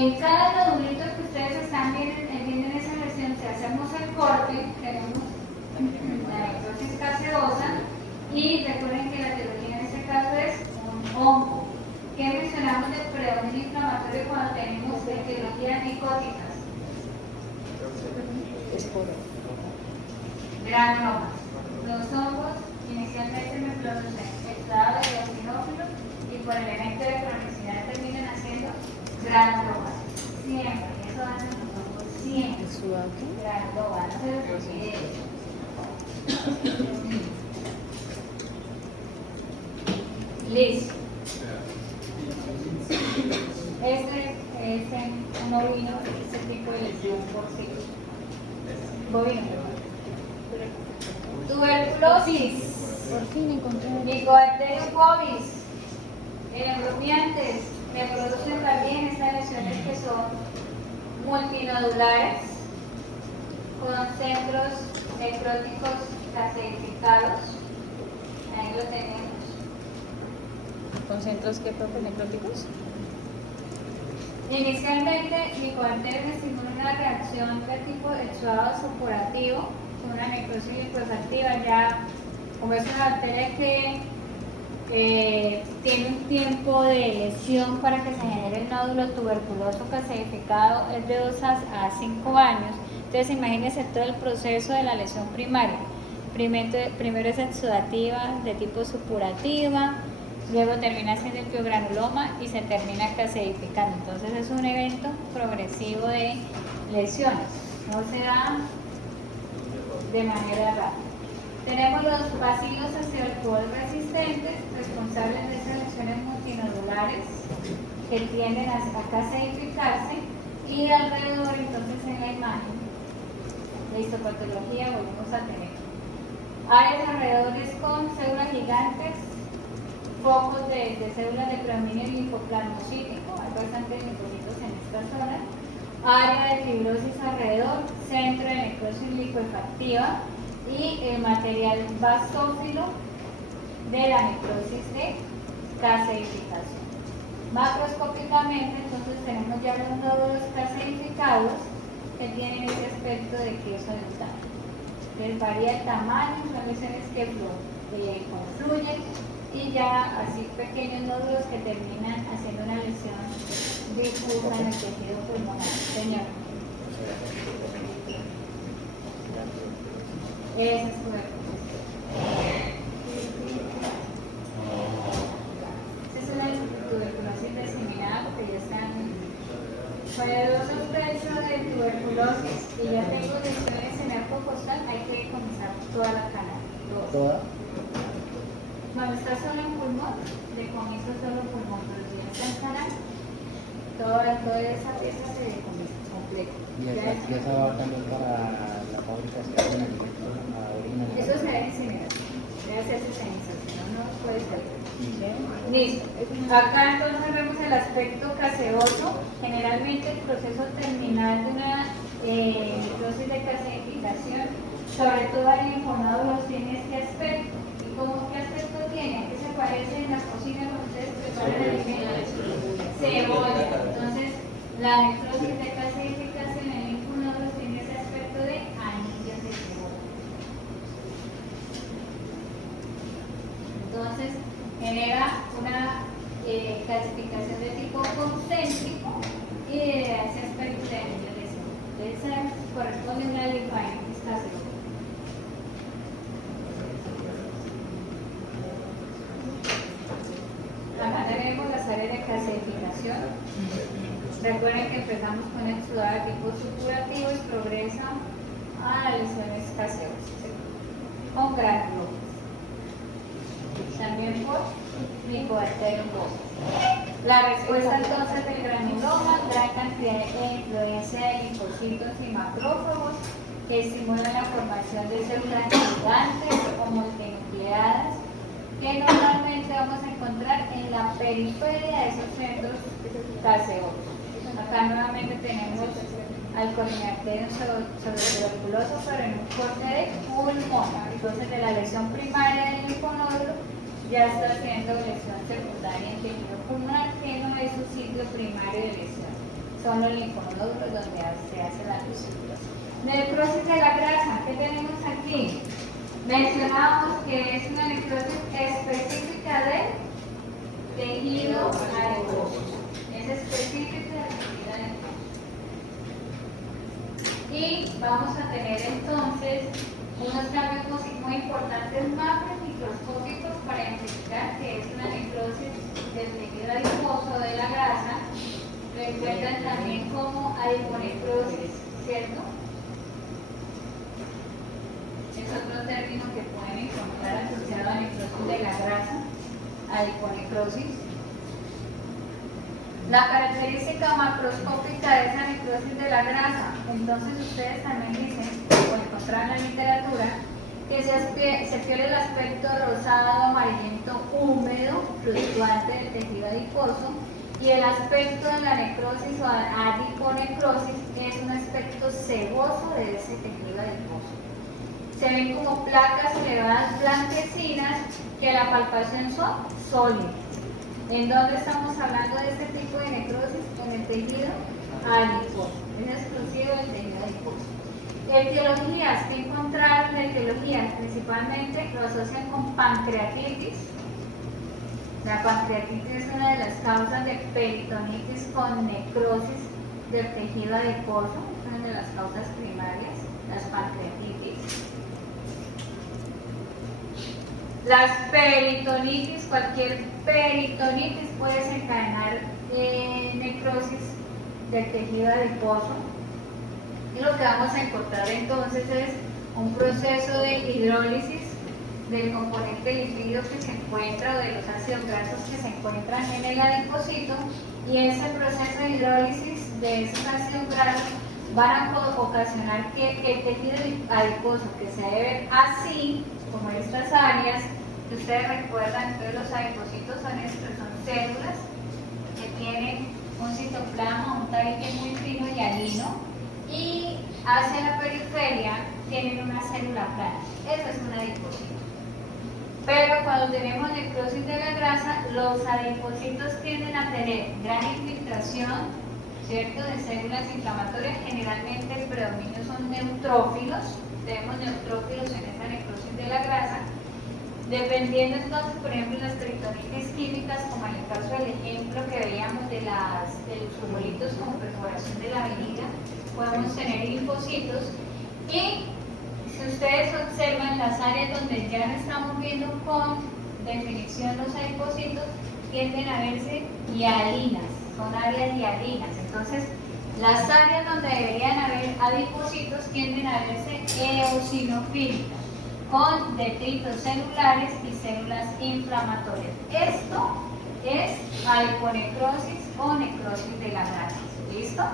En cada nodulito que ustedes están viendo en esa lesión, si hacemos el corte, tenemos la necrosis caseosa y recuerden que la etiología en este caso es un hongo. ¿Qué mencionamos del predominio inflamatorio cuando tenemos etiologías micóticas? Granulomas. Los hongos inicialmente me producen exudado de eosinófilo y por el elemento de cronicidad terminan haciendo granulomas. Siempre, eso hacen los hongos siempre. Granulomas, no se los olvide. Listo. Este es un ovino, este tipo de lesión porcina. Bovino. Tuberculosis. Por fin encontré Mycobacterium bovis. En rumiantes me producen también estas lesiones que son multinodulares con centros necróticos caseificados. Ahí lo tenemos. ¿Con centros qué, profe, necróticos? Inicialmente, Mycobacterium estimula una reacción de tipo exudado supurativo con una necrosis lipoactiva. Ya, como es una bacteria que tiene un tiempo de lesión para que se genere el nódulo tuberculoso caseificado, es de 2 a 5 años. Entonces, imagínense todo el proceso de la lesión primaria. Primero es exudativa de tipo supurativa, luego termina siendo el piogranuloma y se termina caseificando. Entonces es un evento progresivo de lesiones, no se da de manera rápida. Tenemos los bacilos acetoal resistentes, responsables de esas lesiones multinodulares que tienden a caseificarse, y alrededor, entonces, en la imagen de histopatología volvemos a tener áreas alrededores con células gigantes, focos de células de predominio linfoplasmocítico, hay bastantes linfocitos en esta zona, área de fibrosis alrededor, centro de necrosis lipoefactiva y el material basófilo de la necrosis de caseificación. Macroscópicamente, entonces, tenemos ya los nódulos caseificados que tienen ese aspecto de queso dental. Les varía el tamaño, son lesiones que confluyen, y ya así pequeños nódulos que terminan haciendo una lesión difusa en el tejido pulmonar. Señor. Esa es tuberculosis. Esa es una tuberculosis diseminada porque ya están poderosos sospecho de tuberculosis y ya tengo lesiones en el arco costal, hay que comenzar toda la canal. ¿Toda? Cuando está solo en pulmón, decomiso solo pulmón, pero si ya está en canal, toda esa pieza se decomisa completa. Y esa va también para la fábrica de alimentos, la orina. Eso se debe incinerar, debe hacerse ceniza, si no, no puede salir. Listo. Acá entonces vemos el aspecto caseoso. Generalmente el proceso terminal de una necrosis de caseificación, sobre todo hay linfonódulos, tiene este aspecto. ¿Y cómo qué aspecto tiene? ¿Qué se parece en las cocinas cuando ustedes preparan alimentos? Cebolla. Entonces, la necrosis de caseificación en linfonódulos tiene ese aspecto de anillos de cebolla. Entonces, genera una calcificación de tipo concéntrico y ese aspecto de anillo de cebolla. Entonces, corresponde a una linfadenitis caseosa. Acá tenemos las áreas de caseificación. Recuerden que empezamos con exudado de tipo supurativo y progresa a lesiones caseosas con granulomas. También por Mycobacterium bovis. La respuesta entonces del granuloma, gran cantidad de influencia de linfocitos y macrófagos que estimulan la formación de células gigantes o multinucleadas que normalmente vamos a encontrar en la periferia de esos centros caseosos. Acá nuevamente tenemos al Corynebacterium tuberculoso, pero en un corte de pulmón. Entonces, de la lesión primaria del linfonódulo ya está haciendo lesión secundaria en tejido pulmonar, que no es su sitio primario de lesión. son los linfonodos donde se hace la lucida. Necrosis de la grasa, ¿qué tenemos aquí? Mencionamos que es una necrosis específica del tejido adiposo. Es específica del tejido adiposo. Y vamos a tener entonces unos cambios muy importantes macromicroscópicos para identificar que es una necrosis del tejido adiposo de la grasa. Lo encuentran también como adiponecrosis, ¿cierto? Es otro término que pueden encontrar asociado a necrosis de la grasa, adiponecrosis. La característica macroscópica de esa necrosis de la grasa, entonces ustedes también dicen, o encontraron en la literatura, que se pierde el aspecto rosado, amarillento, húmedo, fluctuante del tejido adiposo, y el aspecto de la necrosis o adiponecrosis es un aspecto seboso de ese tejido adiposo. Se ven como placas elevadas blanquecinas que a la palpación son sólidas. ¿En dónde estamos hablando de este tipo de necrosis? En el tejido adiposo. Es exclusivo del tejido adiposo. Etiologías que encontraron, etiologías principalmente lo asocian con pancreatitis. La pancreatitis es una de las causas de peritonitis con necrosis del tejido adiposo, es una de las causas primarias, las pancreatitis. Las peritonitis, cualquier peritonitis puede desencadenar necrosis del tejido adiposo. Y lo que vamos a encontrar entonces es un proceso de hidrólisis del componente lipídico que se encuentra o de los ácidos grasos que se encuentran en el adipocito, y ese proceso de hidrólisis de esos ácidos grasos van a ocasionar que el tejido adiposo, que se debe ver así, como estas áreas, que ustedes recuerdan, entonces los adipocitos son células que tienen un citoplasma, un tabique muy fino y hialino, y hacia la periferia tienen una célula plana. Eso es un adipocito. Pero cuando tenemos necrosis de la grasa, los adipocitos tienden a tener gran infiltración, ¿cierto?, de células inflamatorias. Generalmente el predominio son neutrófilos. Tenemos neutrófilos en esa necrosis de la grasa. Dependiendo entonces, por ejemplo, las peritonitis químicas, como en el caso del ejemplo que veíamos de los tumoritos con perforación de la vejiga, podemos tener linfocitos. Y si ustedes observan las áreas donde ya no estamos viendo con definición los adipocitos, tienden a verse hialinas, son áreas hialinas. Entonces, las áreas donde deberían haber adipocitos tienden a verse eosinofílicas, con detritos celulares y células inflamatorias. Esto es adiponecrosis o necrosis de la grasa. ¿Listo?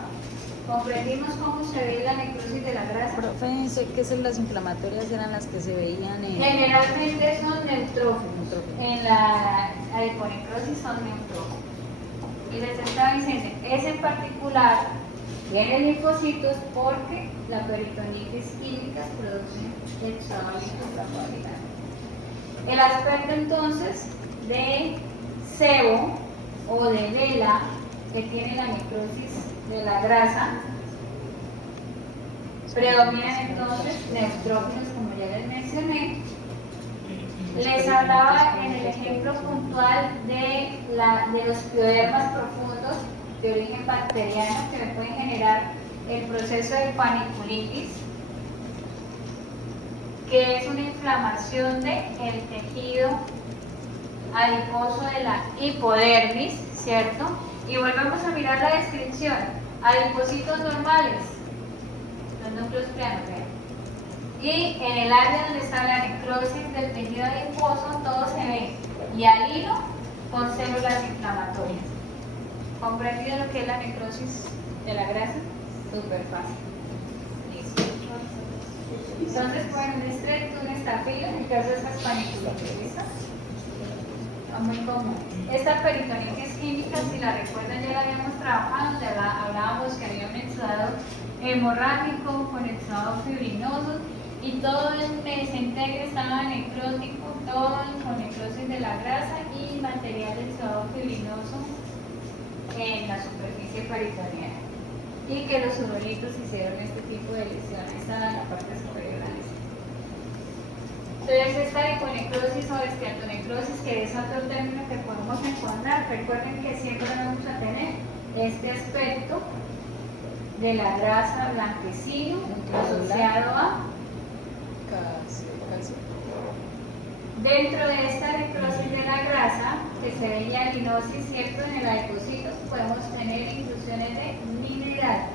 ¿Comprendimos cómo se ve la necrosis de la grasa? Profe, sé que células inflamatorias eran las que se veían en... Generalmente son neutrófilos. En la adiponecrosis son neutrófilos. Y les estaba diciendo, ese en particular viene linfocitos porque la peritonitis química produce extravalito. El aspecto entonces de sebo o de vela que tiene la necrosis de la grasa, predominan entonces neutrófilos, como ya les mencioné. Les hablaba en el ejemplo puntual de los piodermas profundos de origen bacteriano que me pueden generar el proceso de paniculitis, que es una inflamación del tejido adiposo de la hipodermis, ¿cierto? Y volvemos a mirar la descripción. Adipocitos normales, los núcleos planos, ¿verdad? Y en el área donde está la necrosis del tejido adiposo, todo se ve hialino con células inflamatorias. ¿Comprendido lo que es la necrosis de la grasa? Súper fácil. Listo. Entonces, bueno, un estrepto, un estafilo, en el caso de estas paniculitis, ¿listo? Muy común. Esta peritonitis química, si la recuerdan, ya la habíamos trabajado, donde hablábamos que había un exudado hemorrágico con exudado fibrinoso y todo el mesenterio estaba necrótico, todo con necrosis de la grasa y material de exudado fibrinoso en la superficie peritoneal. y que los urolitos hicieron este tipo de lesiones a la parte superior a la lesión. Entonces, esta hiponecrosis o esteatonecrosis, que es otro término que podemos encontrar, recuerden que siempre vamos a tener este aspecto de la grasa blanquecino asociado a calcio. dentro de esta necrosis de la grasa, que se ve hialinosis, ¿cierto? En el adipocito podemos tener inclusiones de mineral.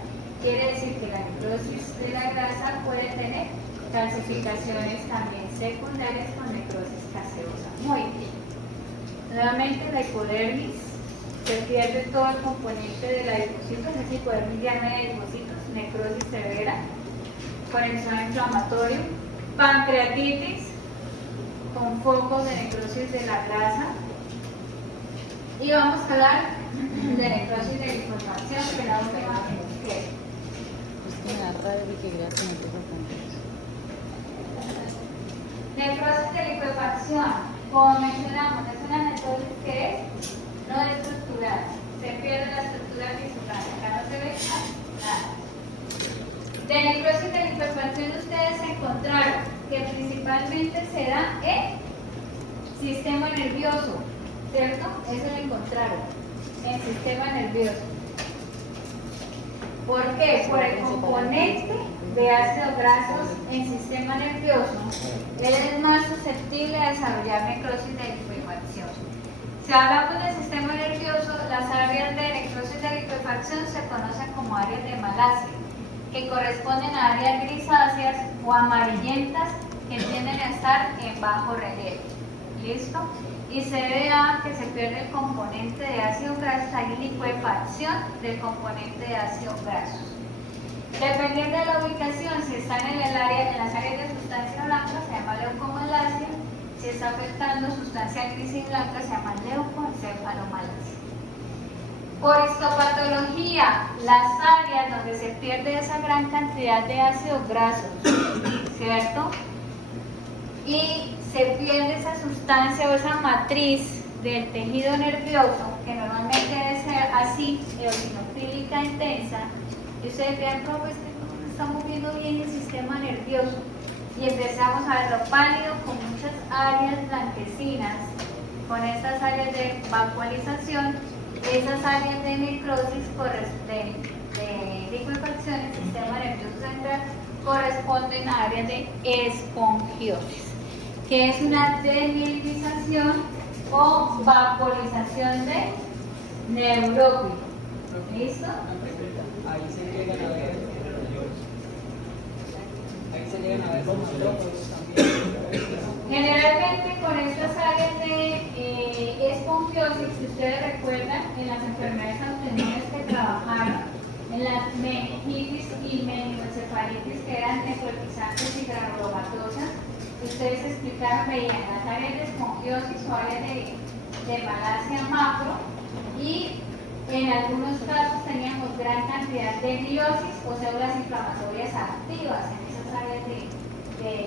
Quiere decir que la necrosis de la grasa puede tener calcificaciones también secundarias con necrosis caseosa. Muy bien. Nuevamente la hipodermis, se pierde todo el componente del adipocito, en esa hipodermis ya no hay adipocitos, necrosis severa, conexión inflamatorio, pancreatitis con focos de necrosis de la grasa. Y vamos a hablar de necrosis de liposucción, que es la última que Me da rabia que gracias me toca con necrosis de liquefacción, como mencionamos, es una necrosis que es no estructural, se pierde la estructura tisular, acá no se ve nada. De necrosis de liquefacción ustedes encontraron que principalmente se da en sistema nervioso, ¿cierto? Eso lo encontraron, en sistema nervioso. ¿Por qué? Por el componente de ácidos grasos en sistema nervioso, él es más susceptible a desarrollar necrosis de liquefacción. Si hablamos del sistema nervioso, las áreas de necrosis de liquefacción se conocen como áreas de malasia, que corresponden a áreas grisáceas o amarillentas que tienden a estar en bajo relieve. ¿Listo? Y se ve que se pierde el componente de ácidos grasos, hay liquefacción del componente de ácidos grasos. Dependiendo de la ubicación, si están en las áreas de sustancia blanca, se llama leucomalacia. Si está afectando sustancia gris y blanca, se llama leucoencefalomalacia. Por histopatología, las áreas donde se pierde esa gran cantidad de ácidos grasos, ¿cierto? Y se pierde esa sustancia o esa matriz del tejido nervioso, que normalmente debe ser así, eosinofílica intensa, y ustedes dirán, profe, es que no estamos viendo bien el sistema nervioso, y empezamos a verlo pálido con muchas áreas blanquecinas, con estas áreas de vacuolización, esas áreas de necrosis de liquefacción en el sistema nervioso central corresponden a áreas de espongiosis, que es una demielinización o vacuolización de neurópilo. ¿Listo? Ahí se llegan a ver los macrófagos también. Generalmente con estas áreas de espongiosis, si ustedes recuerdan, en las enfermedades autoinmunes que trabajaron, en las meningitis y meningoencefalitis que eran necrotizantes y granulomatosas, ustedes explicaron, veían las áreas de espongiosis o áreas de malasia macro, y en algunos casos teníamos gran cantidad de gliosis o células inflamatorias activas en esas áreas de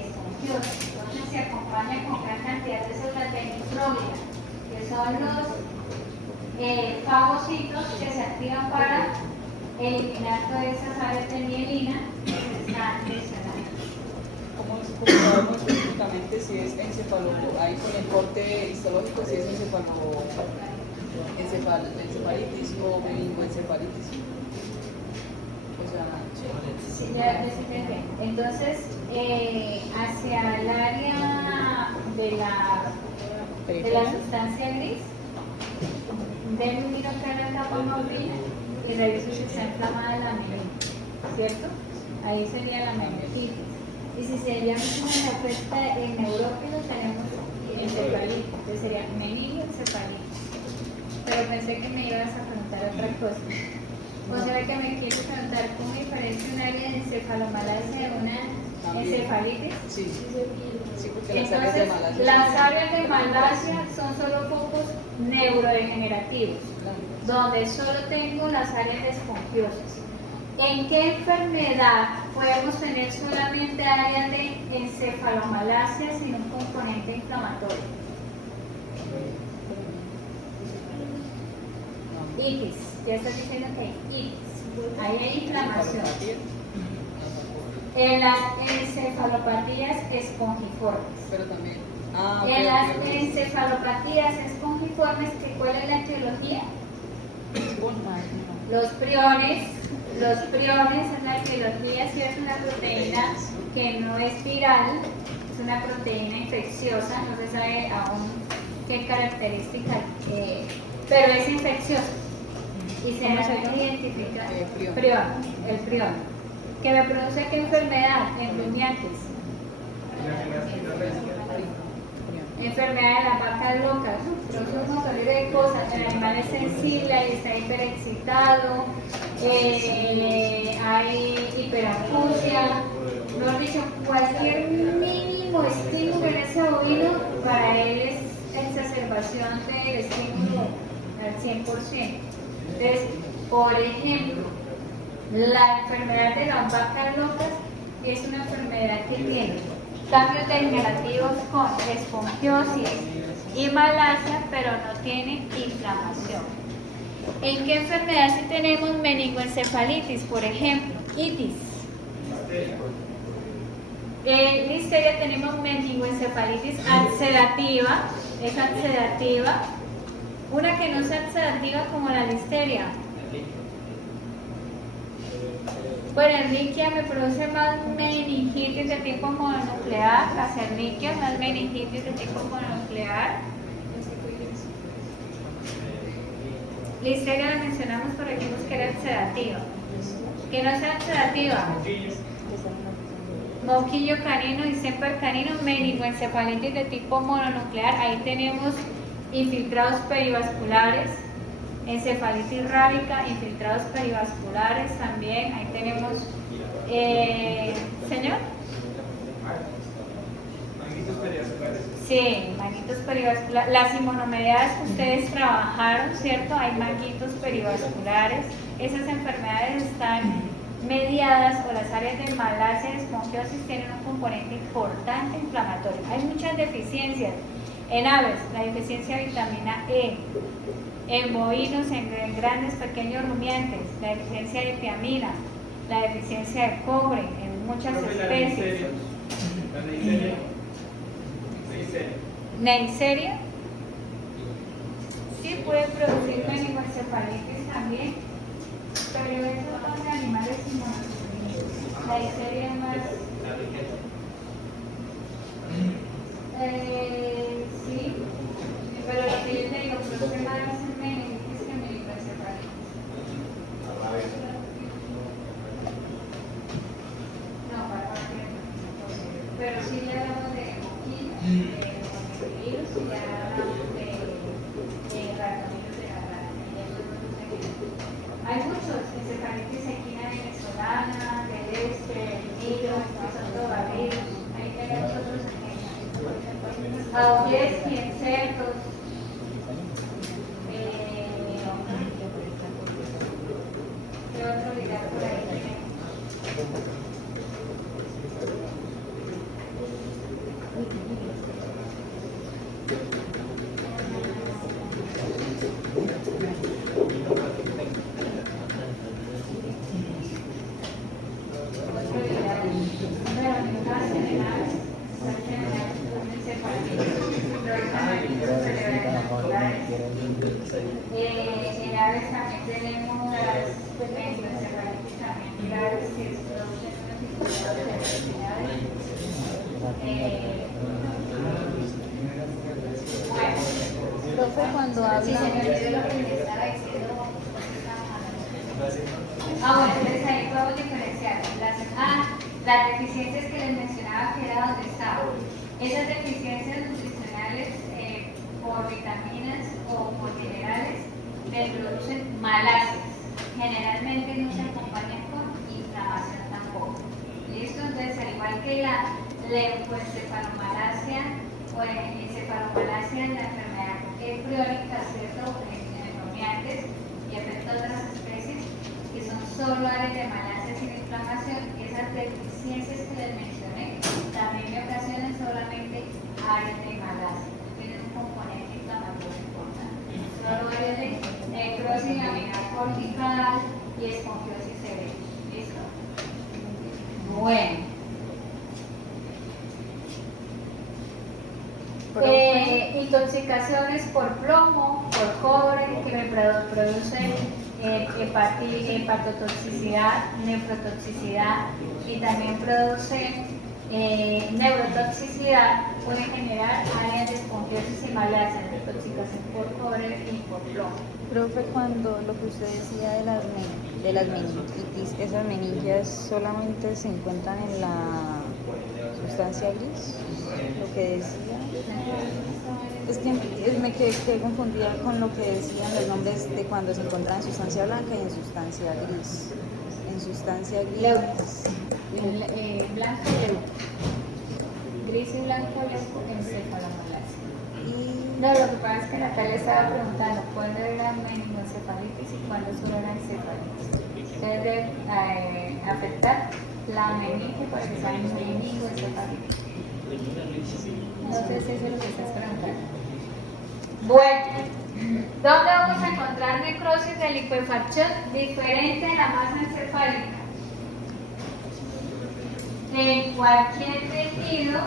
espongiosis. Entonces se acompaña con gran cantidad de células de nefroglia, que son los fagocitos que se activan para eliminar todas esas áreas de mielina que se están lesionando. ¿Cómo sabemos específicamente si es ahí con el corte histológico, si es encefalitis o meningoencefalitis? O sea, Sí, ya se entiende. Entonces, hacia el área de la sustancia gris, den un mirón que la capa morbina y reviso si está inflamada la mielina, ¿cierto? Ahí sería la meningitis. Y si sería mismo en afecta el neurópilo, tenemos encefalitis, entonces sería meningoencefalitis. Pero pensé que me ibas a preguntar otra cosa. O sea que me quieres preguntar cómo diferencia un área de encefalomalacia de una encefalitis. sí, porque las áreas de Entonces, malasia. las áreas de malasia son solo focos neurodegenerativos, donde solo tengo las áreas de espongiosis. ¿En qué enfermedad podemos tener solamente áreas de encefalomalacia sin un componente inflamatorio? Itis, ya estás diciendo que hay itis. Ahí hay inflamación. En las encefalopatías espongiformes. Pero también. En las encefalopatías espongiformes, ¿cuál es la etiología? Los priones es la etiología, si es una proteína que no es viral, es una proteína infecciosa, no se sabe aún qué característica, pero es infecciosa y se identifica el prion, que me produce qué enfermedad en rumiantes. Enfermedad de las vacas locas, produce un montón de cosas. El animal es sensible y está hiperexcitado, hay hiperacusia, mejor dicho, cualquier mínimo estímulo en ese bovino para él es exacerbación del estímulo al 100%. Entonces, por ejemplo, la enfermedad de las vacas locas es una enfermedad que tiene cambios degenerativos con esfongiosis y malasia, pero no tiene inflamación. ¿En qué enfermedad si tenemos meningoencefalitis, por ejemplo? Itis. En listeria tenemos meningoencefalitis sedativa, es sedativa. Una que no es sedativa como la listeria. Bueno, Ehrlichia me produce más meningitis de tipo mononuclear, las Ehrlichias, más meningitis de tipo mononuclear. Listeria la mencionamos porque dijimos que era sedativa. Que no sea sedativa. Moquillo canino y semper canino, meningoencefalitis de tipo mononuclear. Ahí tenemos infiltrados perivasculares. Encefalitis rábica, infiltrados perivasculares también, ahí tenemos, ¿señor? Manguitos perivasculares. Sí, manguitos perivasculares. Las inmunomediadas que ustedes trabajaron, ¿cierto? Hay manguitos perivasculares. Esas enfermedades están mediadas, o las áreas de malasia y esfongiosis tienen un componente importante inflamatorio. Hay muchas deficiencias. En aves, la deficiencia de vitamina E. En bovinos, en grandes, pequeños rumiantes, la deficiencia de tiamina, la deficiencia de cobre en muchas especies. Neisseria sí puede producir meningoencefalitis también, pero eso son de animales inmunosuprimidos. La Neisseria es más. Sí, pero lo que yo te digo, produce más meningitis que meningoencefalitis. No, para pero sí le hablamos de moquillo, de virus, y ya hablamos de ratoneros de la rana. Hay muchos, encefalitis equina venezolana, pedestre, nilo, tobavirus, ahí tenemos otros ejemplos. Aulles y insectos. ¿Qué otro dirá por ahí? En aves también tenemos las meningoencefalitis también graves que se producen unas dificultades de enfermedades. Profe, cuando Sí, habla... se me olvidó lo que le estaba diciendo. Bueno, entonces ahí podemos diferenciar las deficiencias que les mencionaba, que era donde estaban. Esas deficiencias nutricionales por vitaminas o por minerales le producen malasias. Generalmente no se acompañan con inflamación tampoco. ¿Listo? Entonces, al igual que la leucoencefalomalacia o encefalomalacia en la enfermedad priónica, ¿cierto? En rumiantes y afecta a otras especies que son solo áreas de malasia sin inflamación, esas deficiencias que les mencioné también me ocasionan solamente áreas de malasia, tienen un componente inflamatorio importante. Solo áreas de necrosis amigal cortical, y esponjiosis severa. ¿Listo? Bueno. Intoxicaciones por plomo, por cobre, que me producen hepatotoxicidad, nefrotoxicidad y también producen neurotoxicidad, pueden generar áreas de esponjiosis y malasia, intoxicación por cobre y por plomo. Profe, cuando lo que usted decía de las meningitis, esas meningias solamente se encuentran en la sustancia gris, lo que decía. Es que me quedé confundida con lo que decían los nombres de cuando se encuentran en sustancia blanca y en sustancia gris. En sustancia gris. Blanco leuco. Gris y blanco leuco, encefalomalacia. No, lo que pasa es que Natalia estaba preguntando cuándo era meningoencefalitis y cuándo solo era encefalitis. Debe afectar la meninge para que sea meningoencefalitis. No sé si eso es lo que estás preguntando. Bueno, ¿dónde vamos a encontrar necrosis de licuefacción diferente de la masa encefálica? En cualquier tejido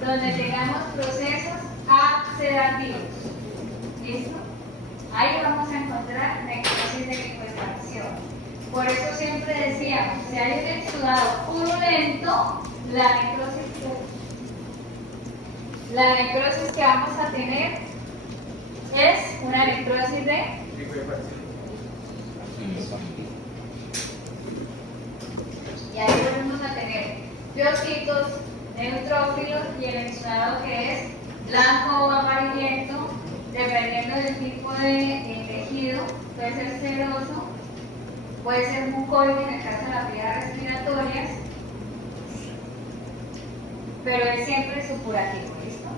donde tengamos procesos oxidativos. ¿Listo? Ahí vamos a encontrar necrosis de licuefacción. Por eso siempre decíamos, si hay un exudado purulento, la necrosis que vamos a tener es una necrosis de y ahí volvemos a tener biocitos, neutrófilos y el exudado que es blanco o amarillento, dependiendo del tipo de tejido, puede ser seroso, puede ser mucoide en el caso de las vías respiratorias, pero es siempre supurativo, ¿listo?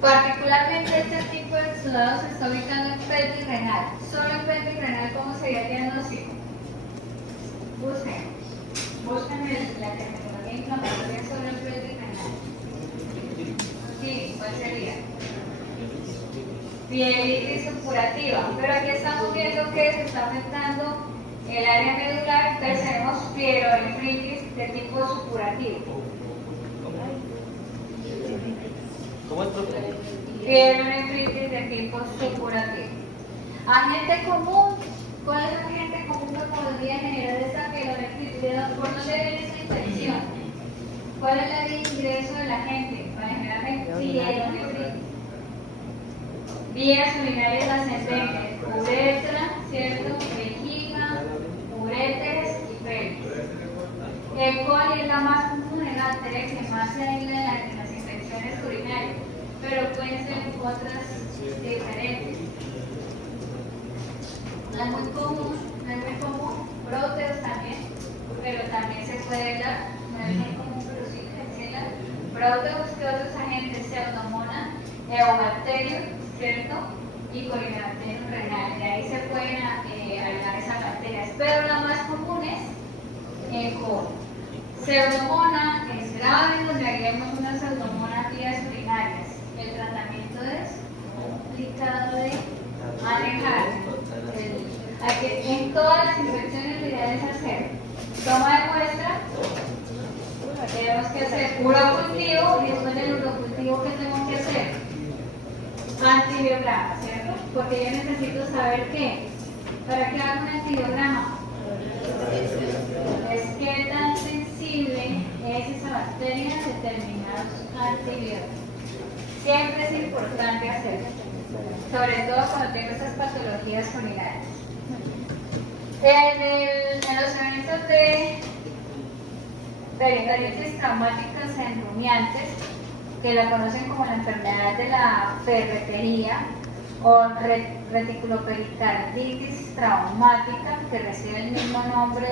Particularmente este tipo de exudado se está ubicando en pelvis renal. Solo en pelvis renal, ¿cómo sería el diagnóstico? Busquen la terminología inflamatoria solo en pelvis renal. Sí, ¿cuál sería? Pielitis supurativa. Pero aquí estamos viendo que se está aumentando el área medular, entonces tenemos pielonefritis de tipo supurativo. ¿Cómo es, profe? Pielonefritis de tipo supurativo. Agente común. ¿Cuál es el agente común que podría generar esta pielonefritis? ¿Por dónde viene esa infección? ¿Cuál es la vía de ingreso del agente para generar pielonefritis? Vías urinarias ascendentes, uretra, ¿cierto? Vejiga, uréteres y pelvis. El coli es la más común, es la bacteria que más se aísla en las infecciones urinarias, pero pueden ser otras diferentes. No es muy común, próteos también, pero también se puede dar, no es muy común, pero sí se dar. Próteos que otros agentes, pseudomonas, eubacterium, ¿cierto? Y colinobacterium renal, de ahí se pueden aislar esas bacterias, pero las más comunes con pseudomona es grave, donde haríamos una pseudomona vías urinarias. El tratamiento es complicado de manejar. En todas las infecciones lo ideal es hacer toma de muestra, tenemos que hacer urocultivo y después del urocultivo, ¿qué tenemos que hacer? Antibiograma, ¿cierto? Porque yo necesito saber qué. ¿Para qué hago un antibiograma? Es qué tan sensible es esa bacteria a determinados antibióticos. Siempre es importante hacerlo, sobre todo cuando tengo esas patologías urinarias. En los eventos de peritonitis traumáticas en rumiantes, que la conocen como la enfermedad de la ferretería o reticulopericarditis traumática, que recibe el mismo nombre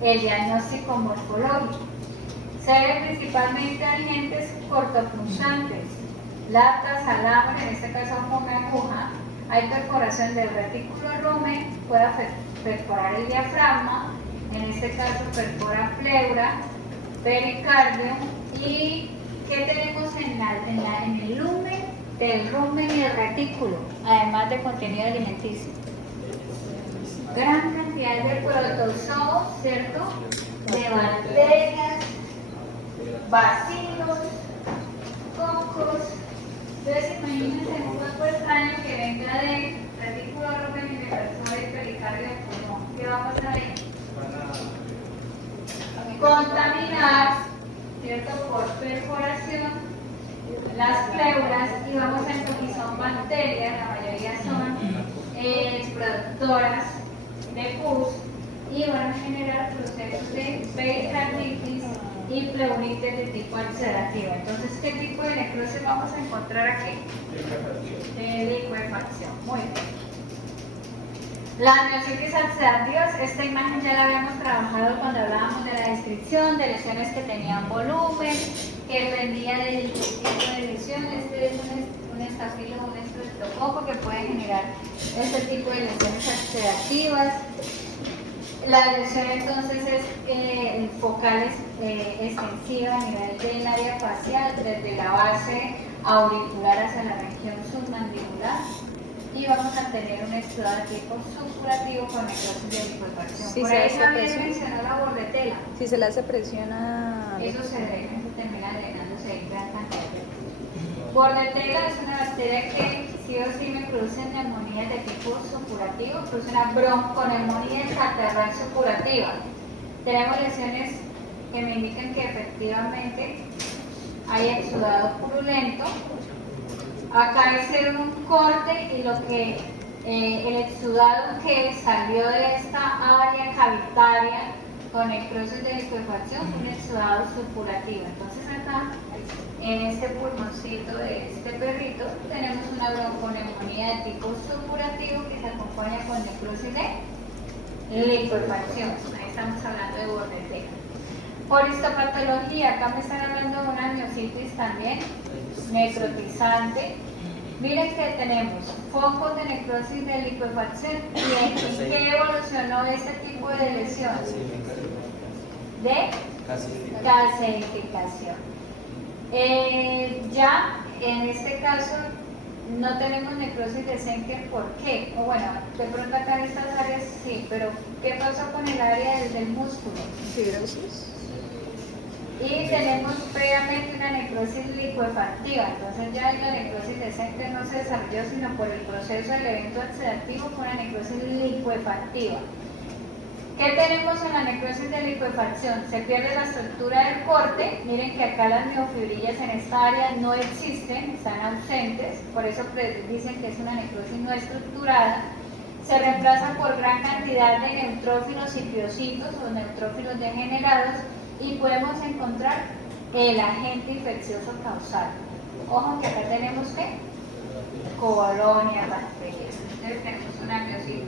de el diagnóstico morfológico. Se debe principalmente a agentes cortopunzantes, latas, alambre, en este caso con aguja. Hay perforación del retículo rumen, puede perforar el diafragma, en este caso perfora pleura, pericardio. ¿Y qué tenemos en el lumen? del rumen y del retículo, además de contenido alimenticio. Gran cantidad de protozoos, ¿cierto? De bacterias, bacilos, cocos. Entonces imagínense un cuerpo extraño que venga de retículo, rumen, inversor y pericardio de pulmón. ¿Qué va a pasar ahí? Contaminar, ¿cierto? Por perforación las pleuras y vamos a ver que son bacterias, la mayoría son productoras de pus y van a generar procesos de pericarditis y pleuritis de tipo ulcerativa. Entonces, ¿qué tipo de necrosis vamos a encontrar aquí? Licuefacción. Muy bien. Las miocitis ulcerativas, esta imagen ya la habíamos trabajado cuando hablábamos de la descripción, de lesiones que tenían volumen, que dependía del tipo de lesión. Este es un estafilo o un estreptococo que puede generar este tipo de lesiones ulcerativas. La lesión entonces es focal extensiva a nivel del área facial, desde la base auricular hacia la región submandibular. Y vamos a tener un exudado de tipo supurativo con necrosis de licuefacción. Si por se ahí hace Javier presión. mencionó la bordetela. Si se le hace presión a... Eso se drena, eso termina drenándose en gran cantidad de. Bordetela es una bacteria que sí o sí me produce neumonías de tipo supurativo, produce una bronconeumonía catarral supurativa. Tenemos lesiones que me indican que efectivamente hay exudado purulento. Acá hicieron un corte y lo que el exudado que salió de esta área cavitaria con necrosis de licuefacción fue un exudado supurativo. Entonces acá, en este pulmoncito de este perrito, tenemos una bronconeumonía de tipo supurativo que se acompaña con necrosis de licuefacción. Ahí estamos hablando de bordetela. Por histopatología, acá me están hablando de una miocitis también necrotizante. Miren que tenemos focos de necrosis de licuefacción y en qué evolucionó este tipo de lesión de calcificación. Ya en este caso no tenemos necrosis de Schenker, ¿por qué? O bueno, de pronto acá en estas áreas sí, pero ¿qué pasó con el área del músculo? Fibrosis. Y tenemos previamente una necrosis licuefactiva, entonces ya la necrosis de Schenker no se desarrolló sino por el proceso del evento oxidativo con una necrosis licuefactiva. ¿Qué tenemos en la necrosis de licuefacción? Se pierde la estructura del corte. Miren que acá las miofibrillas en esta área no existen, están ausentes, por eso dicen que es una necrosis no estructurada. Se reemplaza por gran cantidad de neutrófilos y piocitos o neutrófilos degenerados y podemos encontrar el agente infeccioso causal. Ojo que acá tenemos que colonias bacterias. Entonces tenemos una miocitis.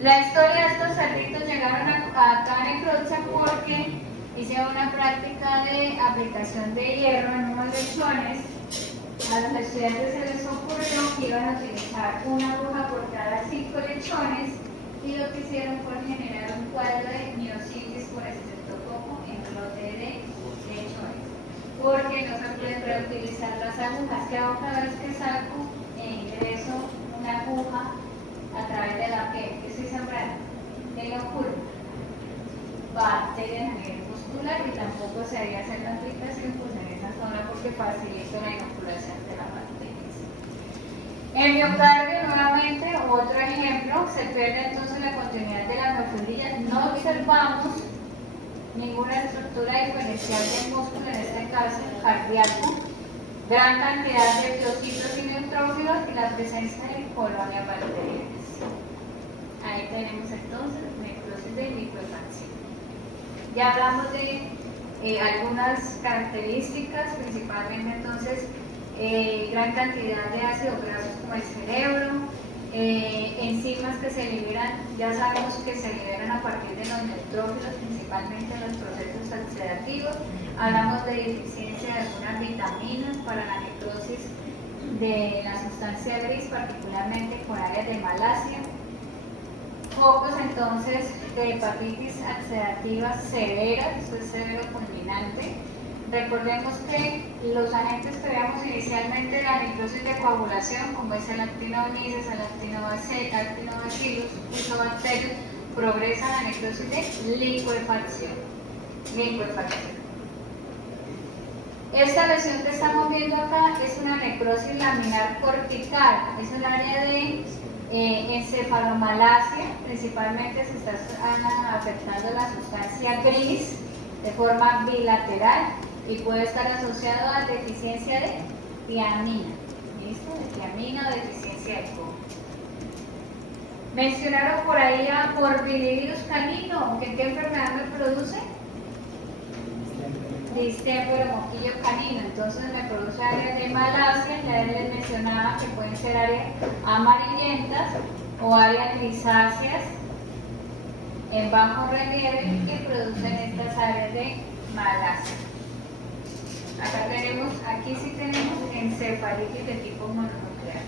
La historia de estos cerditos llegaron acá a necrosis porque hicieron una práctica de aplicación de hierro en unos lechones. A los estudiantes se les ocurrió que iban a utilizar una aguja por cada 5 lechones y lo que hicieron fue generar un cuadro de miocitis por estreptococo en brote de lechones. Porque no se pueden reutilizar las agujas. ¿Qué hago cada vez que saco e ingreso una aguja a través de la piel? ¿Qué estoy sembrando? ¿Qué lo ocurre? Bacterias a nivel muscular y tampoco se haría hacer la aplicación pues en esa zona porque facilita la inoculación de las bacterias. El miocardio nuevamente, otro ejemplo, se pierde entonces la continuidad de la miofibrilla. No observamos ninguna estructura diferencial del músculo, en este caso cardíaco, gran cantidad de piocitos y neutrófilos y la presencia de colonias bacterianas. Ahí tenemos entonces necrosis de licuefacción. Ya hablamos de algunas características, principalmente entonces gran cantidad de ácidos grasos como el cerebro, enzimas que se liberan, ya sabemos que se liberan a partir de los neutrófilos, principalmente en los procesos oxidativos. Hablamos de deficiencia de algunas vitaminas para la necrosis de la sustancia gris, particularmente con áreas de malasia. Focos entonces de hepatitis oxidativa severa, esto es severo culminante, Recordemos que los agentes que veamos inicialmente la necrosis de coagulación, como es el actinomyces, el actinobacillus, fusobacterius, progresa a la necrosis de licuefacción. Esta lesión que estamos viendo acá es una necrosis laminar cortical, es un área de encefalomalacia, principalmente se está afectando la sustancia gris de forma bilateral y puede estar asociado a deficiencia de tiamina, ¿listo? De tiamina o deficiencia de cobre. Mencionaron por ahí a morbillivirus canino, ¿qué enfermedad me produce? Distemper o moquillo canino, entonces me produce áreas de malasia, ya les mencionaba que pueden ser áreas amarillentas o áreas grisáceas en bajo relieve que producen estas áreas de malasia. Acá tenemos, aquí sí tenemos encefalitis de tipo mononuclear.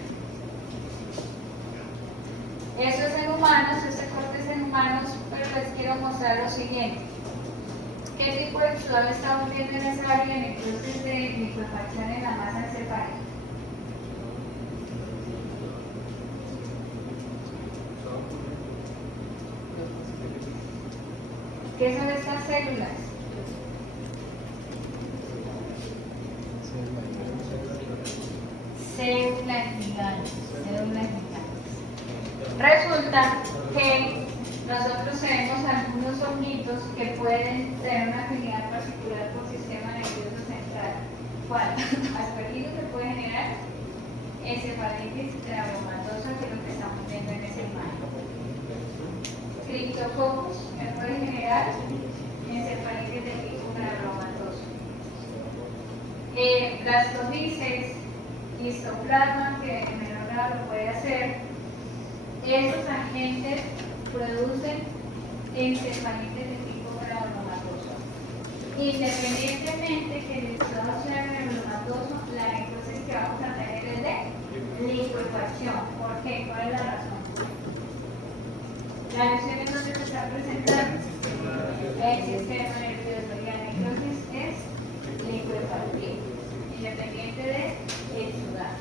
Eso es en humanos, este corte es en humanos, pero les quiero mostrar lo siguiente. ¿Qué tipo de exudado estamos viendo en esa área de necrosis de licuefacción en la masa encefálica? ¿Qué son estas células? Células gigantes. Resulta que nosotros tenemos algunos hornitos que pueden tener una afinidad particular con el sistema nervioso central. ¿Cuál? Aspergillus que puede generar encefalitis granulomatosa, que es lo que estamos viendo en ese imagen. Cryptococcus que puede generar encefalitis de tipo granulomatoso. Blastomices, histoplasma, que en menor grado lo puede hacer. Esos agentes producen encefalitis de tipo granulomatoso. Independientemente que el exudado sea granulomatoso, la necrosis que vamos a tener es de licuefacción. ¿Por qué? ¿Cuál es la razón? La lesión es donde se está presentando el sistema nervioso y la necrosis es licuefactiva, independiente de exudar.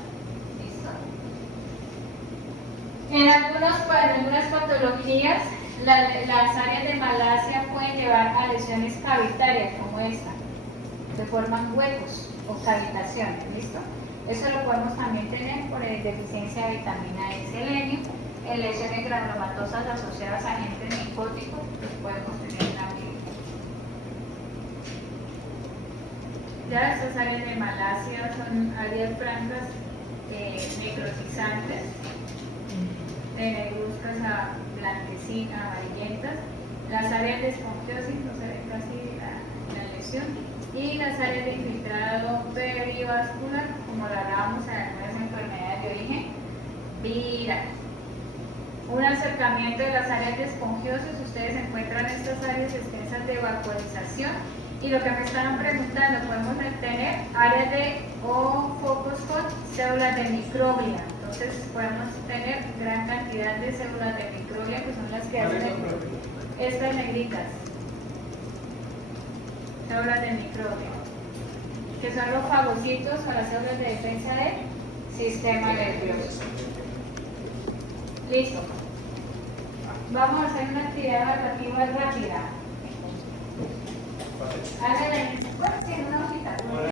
¿Listo? En algunas patologías, las áreas de malasia pueden llevar a lesiones cavitarias como esta, se forman huecos o cavitaciones, ¿listo? Eso lo podemos también tener por deficiencia de vitamina E y selenio. En lesiones granulomatosas asociadas a agentes micóticos, pues podemos tener también. Ya estas áreas de malasia son áreas francas necrotizantes, de negruzcas a blanquecinas, amarillentas. Las áreas de esponjiosis, no se ve casi la lesión, y las áreas de infiltrado perivascular, como lo hablábamos en algunas enfermedades de origen viral. Un acercamiento de las áreas de esponjiosis, ustedes encuentran estas áreas extensas de vaporización, y lo que me estaban preguntando, podemos tener áreas de o focos con células de microglia. Entonces podemos tener gran cantidad de células de microglia, que son las que hacen estas negritas, células de microglia, que son los fagocitos o las células de defensa del sistema nervioso. Listo. Vamos a hacer una actividad evaluativa rápida. Háganla en